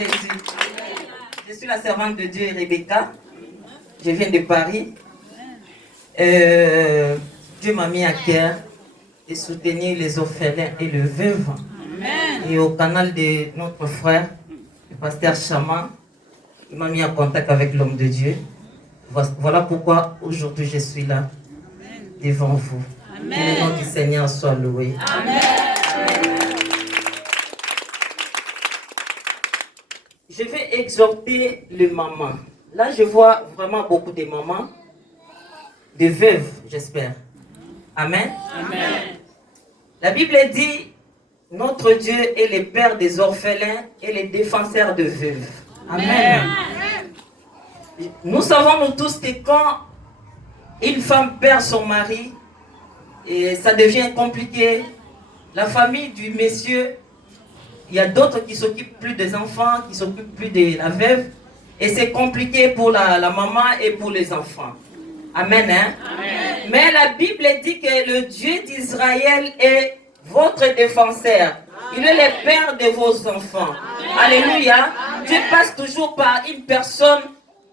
Jésus. Je suis la servante de Dieu, Rebecca. Je viens de Paris. Dieu m'a mis à cœur de soutenir les orphelins et les veuves. Et au canal de notre frère, le pasteur Chama, il m'a mis en contact avec l'homme de Dieu. Voilà pourquoi aujourd'hui je suis là, devant vous. Que le nom du Seigneur soit loué. Amen. Je vais exhorter les mamans. Là, je vois vraiment beaucoup de mamans, de veuves, j'espère. Amen. Amen. La Bible dit, notre Dieu est le Père des orphelins et le défenseur de veuves. Amen. Amen. Nous savons nous tous que quand une femme perd son mari, et ça devient compliqué, la famille du monsieur, il y a d'autres qui s'occupent plus des enfants, qui s'occupent plus de la veuve. Et c'est compliqué pour la maman et pour les enfants. Amen, hein? Amen. Mais la Bible dit que le Dieu d'Israël est votre défenseur. Il est le Père de vos enfants. Amen. Alléluia. Amen. Dieu passe toujours par une personne,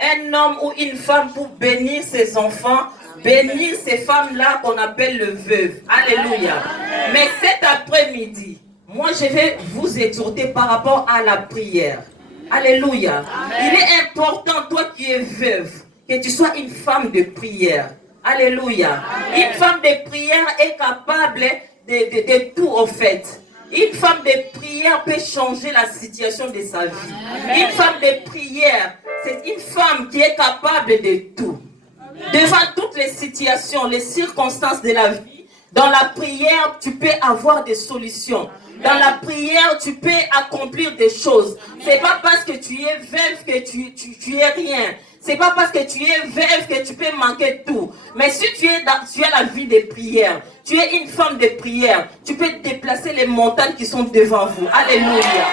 un homme ou une femme pour bénir ses enfants, bénir ces femmes-là qu'on appelle le veuve. Alléluia. Amen. Mais cet après-midi, moi, je vais vous exhorter par rapport à la prière. Alléluia. Amen. Il est important, toi qui es veuve, que tu sois une femme de prière. Alléluia. Amen. Une femme de prière est capable de tout au fait. Une femme de prière peut changer la situation de sa vie. Amen. Une femme de prière, c'est une femme qui est capable de tout. Amen. Devant toutes les situations, les circonstances de la vie, dans la prière, tu peux avoir des solutions. Dans la prière, tu peux accomplir des choses. C'est pas parce que tu es veuve que tu es rien. C'est pas parce que tu es veuve que tu peux manquer tout. Mais si tu as la vie de prière, tu es une femme de prière, tu peux déplacer les montagnes qui sont devant vous. Alléluia.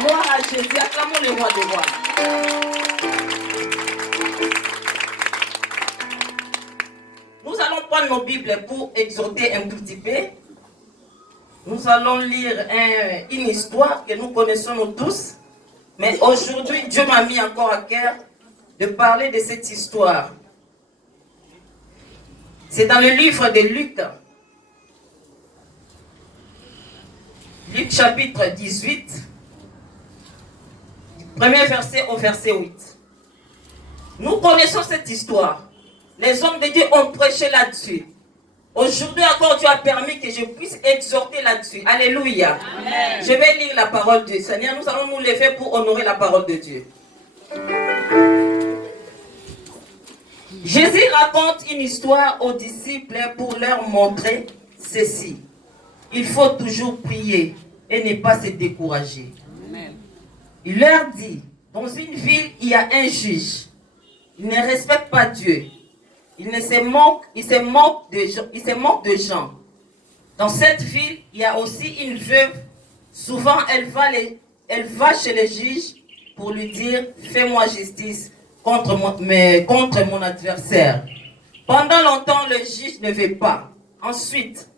Gloire à Jésus. Acclamons le roi des rois. Nous allons prendre nos Bibles pour exhorter un tout petit peu. Nous allons lire une histoire que nous connaissons nous tous. Mais aujourd'hui, Dieu m'a mis encore à cœur de parler de cette histoire. C'est dans le livre de Luc. Luc chapitre 18. Premier verset au verset 8. Nous connaissons cette histoire. Les hommes de Dieu ont prêché là-dessus. Aujourd'hui encore, Dieu a permis que je puisse exhorter là-dessus. Alléluia. Amen. Je vais lire la parole du Seigneur. Nous allons nous lever pour honorer la parole de Dieu. Jésus raconte une histoire aux disciples pour leur montrer ceci. Il faut toujours prier et ne pas se décourager. Amen. Il leur dit, dans une ville, il y a un juge. Il ne respecte pas Dieu. Il se moque de gens. Dans cette ville, il y a aussi une veuve. Souvent, elle va chez le juge pour lui dire « Fais-moi justice contre mon adversaire. » Pendant longtemps, le juge ne veut pas. Ensuite,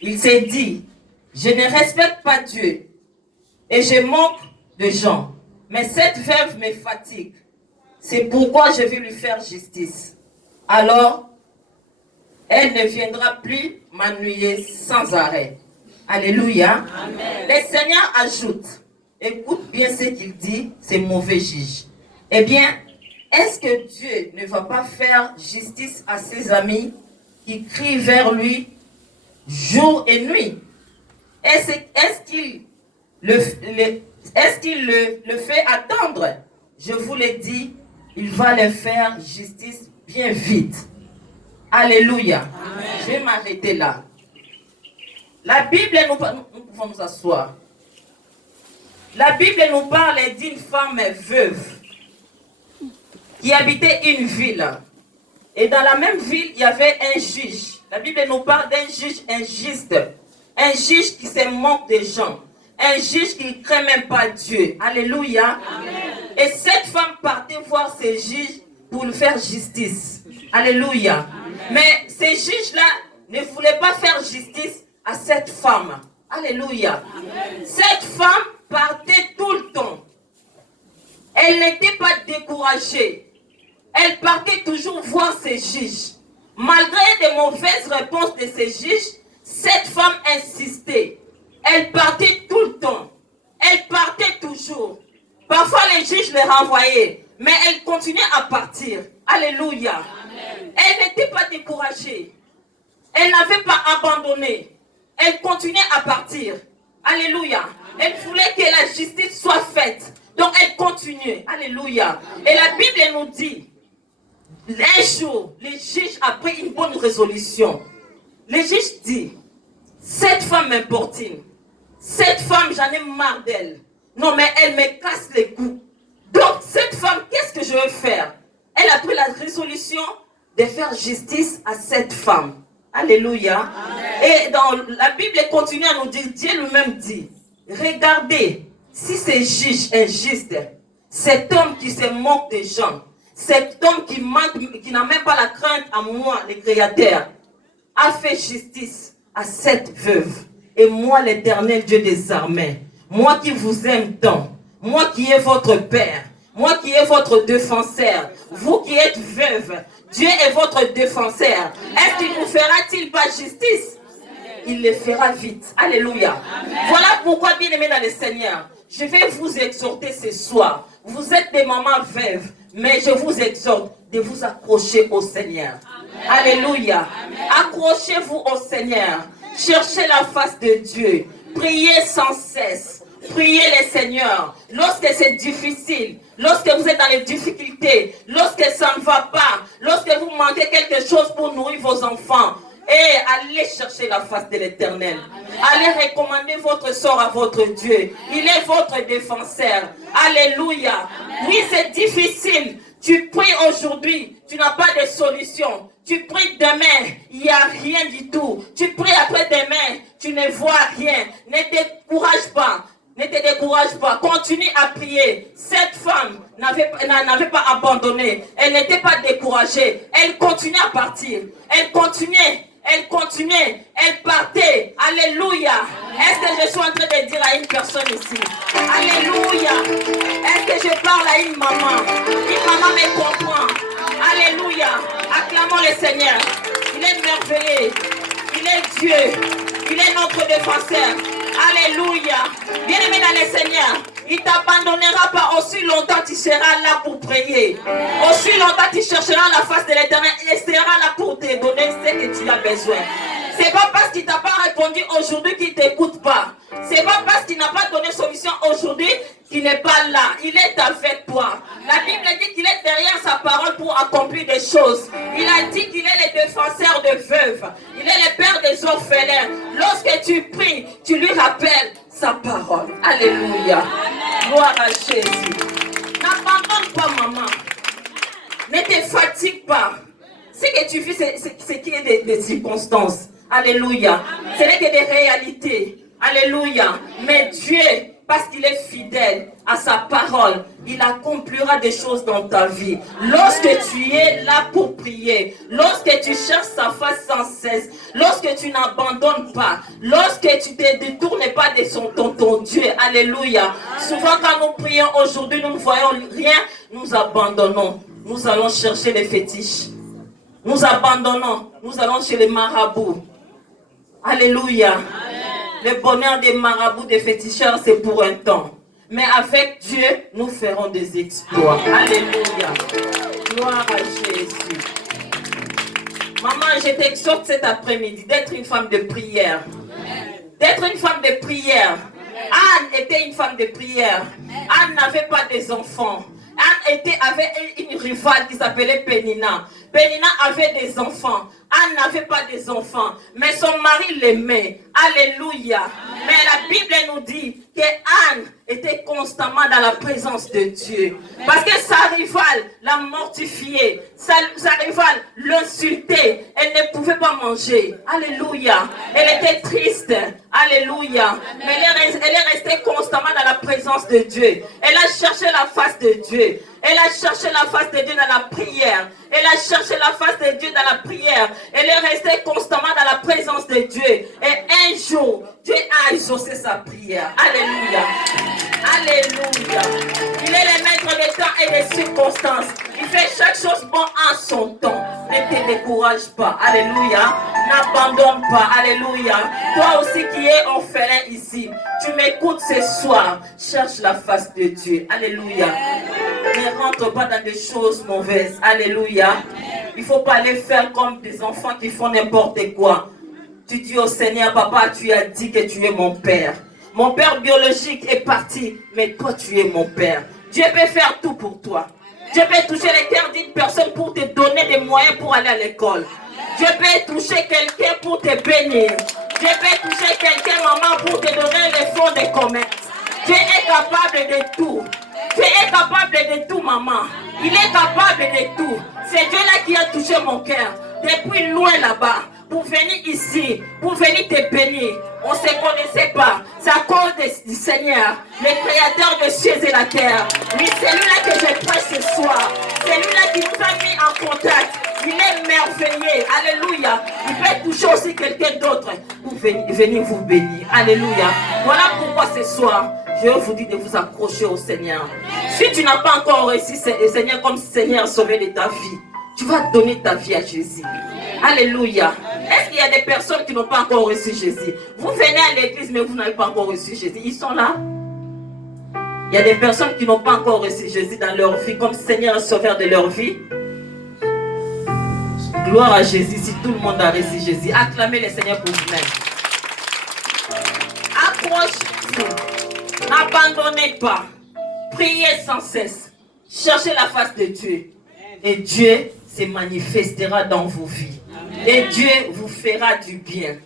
il s'est dit « Je ne respecte pas Dieu et je manque de gens. Mais cette veuve me fatigue. C'est pourquoi je vais lui faire justice. » Alors, elle ne viendra plus m'ennuyer sans arrêt. Alléluia. Amen. Le Seigneur ajoute, écoute bien ce qu'il dit, ces mauvais juges. Eh bien, est-ce que Dieu ne va pas faire justice à ses amis qui crient vers lui jour et nuit? Est-ce qu'il le fait attendre? Je vous l'ai dit, il va le faire justice bien vite. Alléluia. Amen. Je vais m'arrêter là. La Bible, nous pouvons nous asseoir. La Bible nous parle d'une femme veuve qui habitait une ville. Et dans la même ville, il y avait un juge. La Bible nous parle d'un juge injuste. Un juge qui se moque des gens. Un juge qui ne craint même pas Dieu. Alléluia. Amen. Et cette femme partait voir ce juge pour lui faire justice. Alléluia. Amen. Mais ces juges-là ne voulaient pas faire justice à cette femme. Alléluia. Amen. Cette femme partait tout le temps Elle n'était pas découragée. Elle partait toujours voir ses juges. Malgré de mauvaises réponses de ses juges, cette femme insistait. Elle partait tout le temps. Elle partait toujours. Parfois les juges les renvoyaient, mais elle continuait à partir. Alléluia. Amen. Elle n'était pas découragée. Elle n'avait pas abandonné. Elle continuait à partir. Alléluia. Elle voulait que la justice soit faite. Donc elle continuait. Alléluia. Et la Bible nous dit, un jour, les juges ont pris une bonne résolution. Les juges disent, cette femme m'importune. Cette femme, j'en ai marre d'elle. Non, mais elle me casse les coups. Donc, cette femme, qu'est-ce que je vais faire? Elle a pris la résolution de faire justice à cette femme. Alléluia. Amen. Et dans la Bible continue à nous dire, Dieu lui-même dit, regardez, si ces juges injustes, cet homme qui se moque des gens, cet homme qui n'a même pas la crainte à moi, le Créateur, a fait justice à cette veuve. Et moi, l'Éternel Dieu des armées, moi qui vous aime tant, moi qui est votre Père, moi qui est votre défenseur, vous qui êtes veuve, Dieu est votre défenseur. Est-ce qu'il ne fera-t-il pas justice? Il le fera vite. Alléluia. Amen. Voilà pourquoi, bien aimés dans le Seigneur, je vais vous exhorter ce soir. Vous êtes des mamans veuves, mais je vous exhorte de vous accrocher au Seigneur. Amen. Alléluia. Amen. Accrochez-vous au Seigneur. Cherchez la face de Dieu. Priez sans cesse. Priez le Seigneur. Lorsque c'est difficile, lorsque vous êtes dans les difficultés, lorsque ça ne va pas, lorsque vous manquez quelque chose pour nourrir vos enfants, et allez chercher la face de l'Éternel. Allez recommander votre sort à votre Dieu. Il est votre défenseur. Alléluia. Amen. Oui, c'est difficile. Tu pries aujourd'hui, tu n'as pas de solution. Tu pries demain, il n'y a rien du tout. Tu pries après-demain, tu ne vois rien. Ne te décourage pas. Ne te décourage pas. Continue à prier. Cette femme n'avait pas abandonné. Elle n'était pas découragée. Elle continuait à partir. Elle continuait. Elle continuait, elle partait. Alléluia. Est-ce que je suis en train de dire à une personne ici? Alléluia. Est-ce que je parle à une maman? Une maman me comprend. Alléluia. Acclamons le Seigneur. Il est merveilleux. Il est Dieu. Il est notre défenseur. Alléluia. Bien-aimé dans le Seigneur, il ne t'abandonnera pas aussi longtemps tu seras là pour prier. Aussi longtemps tu chercheras la face de l'Éternel et sera là pour te donner ce que tu as besoin. C'est pas parce qu'il t'a pas répondu aujourd'hui qu'il t'écoute pas. C'est pas parce qu'il n'a pas donné solution aujourd'hui qu'il n'est pas là. Il est avec toi. La Bible dit qu'il est derrière sa parole pour accomplir des choses. Il a dit qu'il est le défenseur de veuves. Il est le père des orphelins. Lorsque tu pries, tu lui rappelles sa parole. Alléluia. Gloire à Jésus. N'abandonne pas, maman. Ne te fatigue pas. Ce que tu fais, c'est qu'il y a des circonstances. Alléluia. Ce n'est que des réalités. Alléluia. Mais Dieu, parce qu'il est fidèle à sa parole, il accomplira des choses dans ta vie. Lorsque tu es là pour prier, lorsque tu cherches sa face sans cesse, lorsque tu n'abandonnes pas, lorsque tu ne te détournes pas de ton Dieu. Alléluia. Souvent quand nous prions aujourd'hui, nous ne voyons rien, nous abandonnons. Nous allons chercher les fétiches. Nous abandonnons. Nous allons chez les marabouts. Alléluia. Amen. Le bonheur des marabouts, des féticheurs, c'est pour un temps. Mais avec Dieu, nous ferons des exploits. Alléluia. Gloire à Jésus. Maman, je t'exhorte cet après-midi d'être une femme de prière. D'être une femme de prière. Anne était une femme de prière. Anne n'avait pas des enfants. Anne avait une rivale qui s'appelait Pénina. Pénina avait des enfants. Anne n'avait pas des enfants. Mais son mari l'aimait. Alléluia. Amen. Mais la Bible nous dit que Anne était constamment dans la présence de Dieu. Amen. Parce que sa rivale la mortifiait. Sa rivale l'insultait. Elle ne pouvait pas manger. Alléluia. Amen. Elle était triste. Alléluia. Amen. Mais elle est restée constamment dans la présence de Dieu. Elle a cherché la face de Dieu. Elle a cherché la face de Dieu dans la prière. Elle a cherché la face de Dieu dans la prière. Elle est restée constamment dans la présence de Dieu. Et un jour, Dieu a exaucé sa prière. Alléluia. Alléluia. Il est le maître des temps et des circonstances. Il fait chaque chose bon en son temps. Ne te décourage pas. Alléluia. N'abandonne pas. Alléluia. Toi aussi qui es orphelin ici, tu m'écoutes ce soir. Cherche la face de Dieu. Alléluia. Ne rentre pas dans des choses mauvaises. Alléluia. Il ne faut pas les faire comme des enfants qui font n'importe quoi. Tu dis au Seigneur, papa, tu as dit que tu es mon père. Mon père biologique est parti, mais toi tu es mon père. Dieu peut faire tout pour toi. Dieu peut toucher les cœurs d'une personne pour te donner des moyens pour aller à l'école. Dieu peut toucher quelqu'un pour te bénir. Dieu peut toucher quelqu'un, maman, pour te donner les fonds de commerce. Dieu est capable de tout. Dieu est capable de tout, maman. Il est capable de tout. C'est Dieu-là qui a touché mon cœur. Depuis loin là-bas, pour venir ici, pour venir te bénir. On ne se connaissait pas. C'est à cause du Seigneur, le créateur des cieux et la terre. Oui, c'est lui-là que je prêche ce soir. C'est lui-là qui nous a mis en contact. Il est merveilleux. Alléluia. Il peut toucher aussi quelqu'un d'autre pour venir vous bénir. Alléluia. Voilà pourquoi ce soir, je vous dis de vous accrocher au Seigneur. Si tu n'as pas encore reçu le Seigneur comme Seigneur sauvé de ta vie, tu vas donner ta vie à Jésus. Alléluia. Est-ce qu'il y a des personnes qui n'ont pas encore reçu Jésus? Vous venez à l'église, mais vous n'avez pas encore reçu Jésus. Ils sont là. Il y a des personnes qui n'ont pas encore reçu Jésus dans leur vie comme Seigneur et Sauveur de leur vie. Gloire à Jésus. Si tout le monde a reçu Jésus, acclamez le Seigneur pour vous-même. Accrochez-vous. N'abandonnez pas. Priez sans cesse. Cherchez la face de Dieu. Et Dieu se manifestera dans vos vies. Et Dieu vous fera du bien.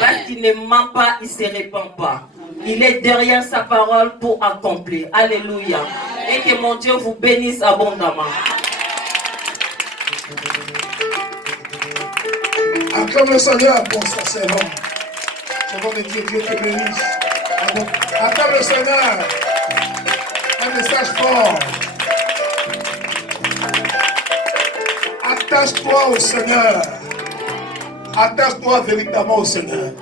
Parce qu'il ne ment pas, il ne se répand pas. Il est derrière sa parole pour accomplir. Alléluia. Et que mon Dieu vous bénisse abondamment. Acclame le Seigneur pour sa servante. Servant de Dieu, Dieu te bénisse. Acclame le Seigneur. Un message fort. Attache-toi au Seigneur. Attache-toi véritablement au Seigneur.